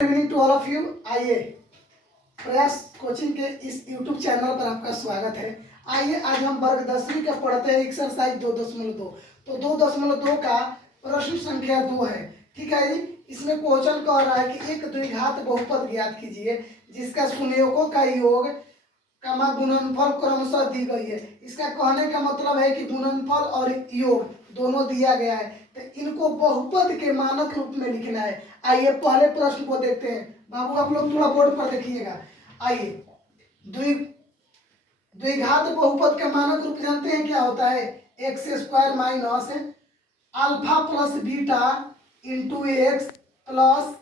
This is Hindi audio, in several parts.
Evening to all of you. आइए प्रयास कोचिंग के इस यूट्यूब चैनल पर आपका स्वागत है। आइए आज हम वर्ग 10वीं का पढ़ते हैं एक्सरसाइज 2.2। तो 2.2 का प्रश्न संख्या 2 है। ठीक है जी। इसमें क्वेश्चन कह रहा है कि एक द्विघात बहुपद ज्ञात कीजिए जिसका संयोगों का योग कमा गुणनफल क्रमशः दी गई है। इसका कहने का मतलब है कि गुणनफल और योग दोनों दिया गया है, तो इनको बहुपद के मानक रूप में लिखना है। आइए पहले प्रश्न को देखते हैं। बाबू आप लोग थोड़ा बोर्ड पर देखिएगा। आइए द्विघात बहुपद का मानक रूप जानते हैं क्या होता है? X square minus alpha plus beta into x plus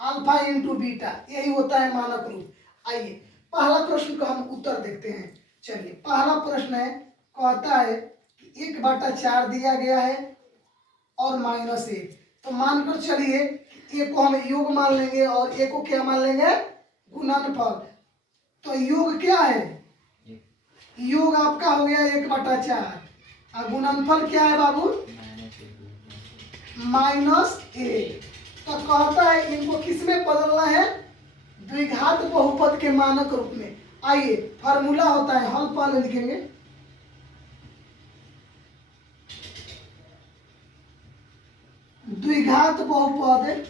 alpha into beta, यही होता है मानक रूप। आइए पहला प्रश्न का हम उत्तर देखते हैं। चलिए पहला प्रश्न है, कहता है कि 1/4 दिया गया है और -1। तो मानकर चलिए एक को हम योग मान लेंगे और एक को क्या मान लेंगे? गुणनफल। तो योग क्या है? योग आपका हो गया 1/4 और गुणनफल क्या है बाबू? -1। तो कहता है इनको किसमें बदलना है? द्विघात बहुपद के मानक रूप में। आइए फार्मूला होता है, हल पहले लिखेंगे। द्विघात बहुपद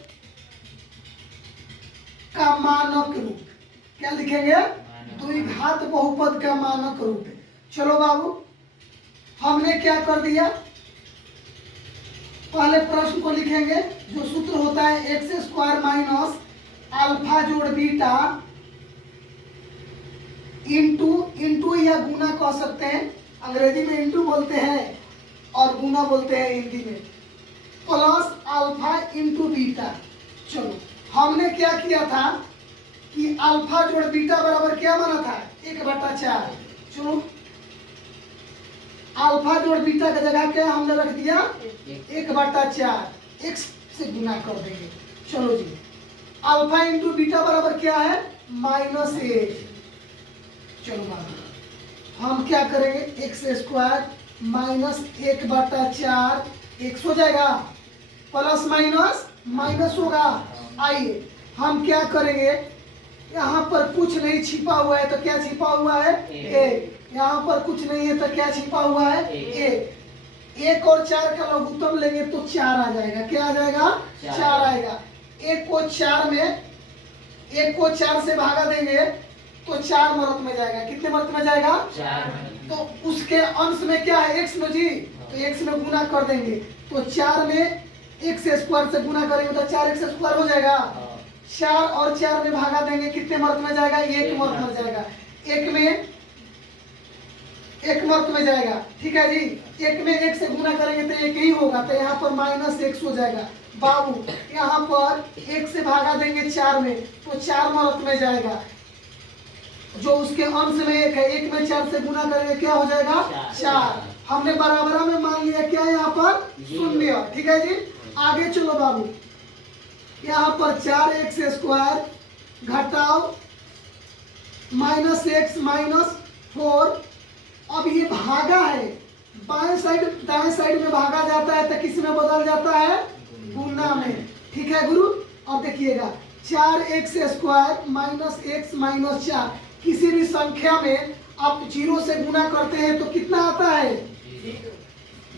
का मानक रूप क्या लिखेंगे? द्विघात बहुपद का मानक रूप। चलो बाबू हमने क्या कर दिया, पहले प्रश्न को लिखेंगे। जो सूत्र होता है एक्स स्क्वायर माइनस अल्फा जोड़ बीटा इंटू या गुना कह सकते हैं, अंग्रेजी में इंटू बोलते हैं और गुना बोलते हैं हिंदी में, प्लस अल्फा इंटू बीटा। चलो हमने क्या किया था कि अल्फा जोड़ बीटा बराबर क्या माना था? 1/4। चलो अल्फा जोड़ बीटा की जगह क्या हमने रख दिया? 1/4, एक्स से गुना कर देंगे। चलो जी अल्फा इंटू बीटा बराबर क्या है? -1। चलो बाबू हम क्या करेंगे? एक्स स्क्वायर माइनस 1/4 एक्स हो जाएगा, प्लस माइनस होगा। आइए हम क्या करेंगे, यहाँ पर कुछ नहीं छिपा हुआ है तो क्या छिपा हुआ है? ए। यहाँ पर कुछ नहीं है तो क्या छिपा हुआ है? ए। 1 और 4 का लघुत्तम लेंगे तो 4 आ जाएगा। क्या आ जाएगा? 4 आएगा। 1 को 4 से भागा देंगे तो 4 मरत में जाएगा। कितने मरत में जाएगा? 4। तो उसके अंश में क्या है? एक्स में जी, तो एक्स में गुना कर देंगे तो 4 में एक्स स्क्वायर से गुना करेंगे तो 4x स्क्वायर हो जाएगा। 4 और 4 में भागा देंगे, कितने मरत में जाएगा? 1 मरत में जाएगा। 1 में 1 मरत में जाएगा। ठीक है जी। 1 में 1 से गुना करेंगे तो 1 ही होगा, तो यहाँ पर -x हो जाएगा। बाबू यहाँ पर 1 से भागा देंगे 4 में तो 4 मरत में जाएगा। जो उसके अंश में 1 है, 1 में 4 से गुना करेंगे क्या हो जाएगा? 4। हमने बराबर में मान लिया क्या? यहाँ पर 0। ठीक है जी। आगे चलो बाबू, यहाँ पर 4x स्क्वायर घटाओ -x -4। अब ये भागा है, बाएं साइड दाएं साइड में भागा जाता है तो किस में बदल जाता है? गुना में। ठीक है गुरु। अब देखिएगा 4x स्क्वायर -x -4, किसी भी संख्या में आप 0 से गुना करते हैं तो कितना आता है?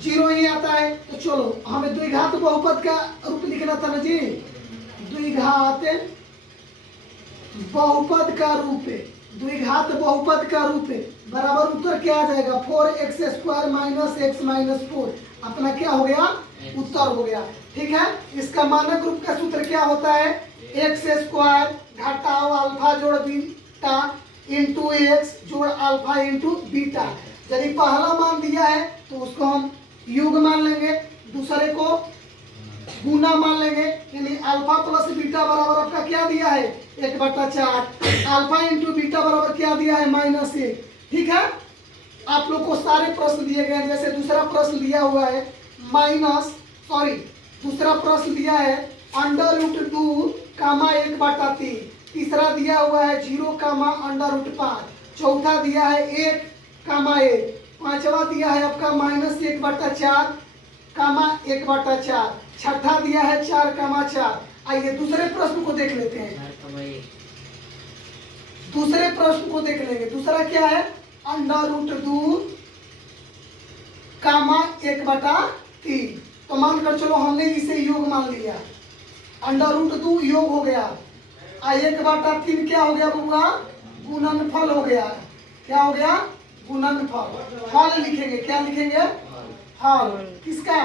0 ही आता है। तो चलो हमें द्विघात बहुपद का रूप लिखना था ना जी। द्विघात बहुपद का रूप, द्विघात बहुपद का रूप बराबर उत्तर क्या आ जाएगा? 4x स्क्वायर -x -4 अपना क्या हो गया? उत्तर हो गया। ठीक है। इसका मानक रूप का सूत्र क्या होता है? एक्स स्क्वायर घटाओ अल्फा जोड़ बीटा इंटू एक्स जोड़ अल्फा इंटू बीटा। यदि पहला मान दिया है तो उसको हम योग मान लेंगे, दूसरे को गुना मान लेंगे। यानी अल्फा प्लस बीटा बराबर आपका क्या दिया है? 1/4। अल्फा इंटू बीटा बराबर क्या दिया है? -1। ठीक है। आप लोग को सारे प्रश्न दिए गए हैं। जैसे दूसरा प्रश्न दिया हुआ है दूसरा प्रश्न दिया है √2, 1/3। तीसरा दिया हुआ है 0, √5। चौथा दिया है 1, 1। पांचवा दिया है आपका -1/4, 1/4। छठा दिया है 4, 4। आइए दूसरे प्रश्न को देख लेते हैं। दूसरे प्रश्न को देख लेंगे। दूसरा क्या है? √2 कामा 1/3। तो मानकर चलो हमने इसे योग मान लिया। √2 योग हो गया, 1/3 क्या हो गया बबुआ? गुणनफल हो गया। क्या हो गया? गुणनफल। हल लिखेंगे। क्या लिखेंगे? हल किसका?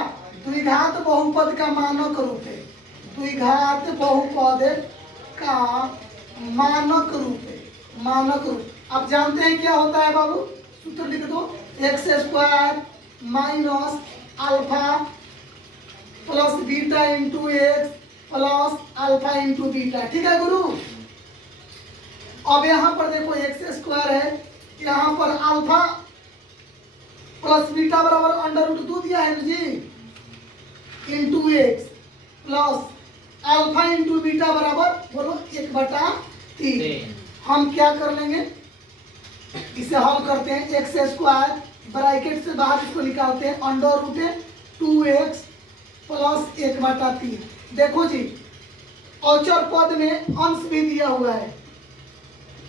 द्विघात बहुपद का मानक रूप है। द्विघात बहुपद का मानक रूप है। मानक रूप आप जानते हैं क्या होता है बाबू? सूत्र लिख दो। x² minus alpha plus beta into x plus alpha into beta. ठीक है गुरु? अब यहाँ पर देखो x² है, यहाँ पर अल्फा प्लस बीटा बराबर √2 दिया है ना जी, into x plus alpha into beta बराबर बोलो 1/3। हम क्या कर लेंगे? इसे हल करते हैं। x² ब्रैकेट से बाहर इसको निकालते हैं, √2x प्लस 1/3। देखो जी औचर पद में अंश भी दिया हुआ है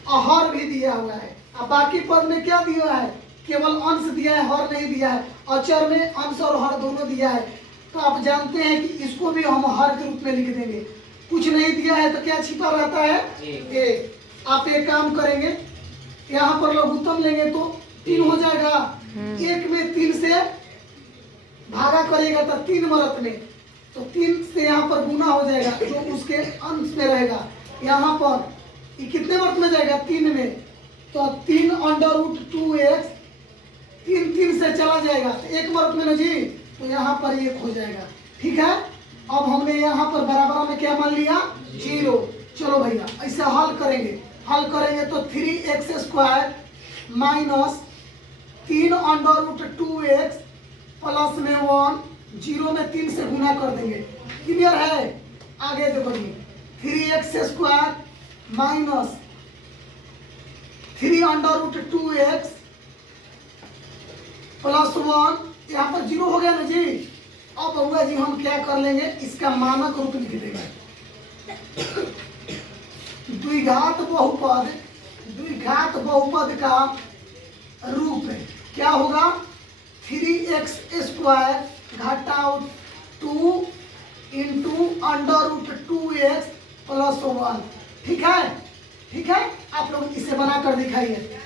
और हर भी दिया हुआ है। अब बाकी पद में क्या दिया है? केवल अंश दिया है, हर नहीं दिया है। औचर में अंश और हर दोनों दिया है। तो आप जानते हैं कि इसको भी हम हर के रूप में लिख देंगे। कुछ नहीं दिया है तो क्या छिपा रहता है? एक। आप एक काम करेंगे, यहाँ पर लघुत्तम लेंगे तो 3 हो जाएगा। 1 में 3 से भागा करेगा तो 3 मरत में, तो 3 से यहाँ पर गुना हो जाएगा जो उसके अंश में रहेगा। यहाँ पर ये कितने मरत में जाएगा? 3 में, तो 3 √2x 3 से चला जाएगा तो 1 मरत में ना जी, तो यहाँ पर 1 हो जाएगा। ठीक है? अब हमने यहाँ पर बराबर में क्या मान लिया? 0। चलो भैया ऐसे हल करेंगे। हल करेंगे तो 3x² माइनस 3 √2x प्लस में 1, 0 में 3 से गुना कर देंगे। क्लियर है? आगे देखो जी 3x² माइनस 3 √2x प्लस 1, यहाँ पर 0 हो गया ना जी। अब बउआ जी हम क्या कर लेंगे? इसका मानक रूप लिख देंगे। द्विघात बहुपद का रूप है। क्या होगा? 3x² घटाओ 2 इंटू √2x प्लस 1। ठीक है? ठीक है? आप लोग इसे बना कर दिखाइए।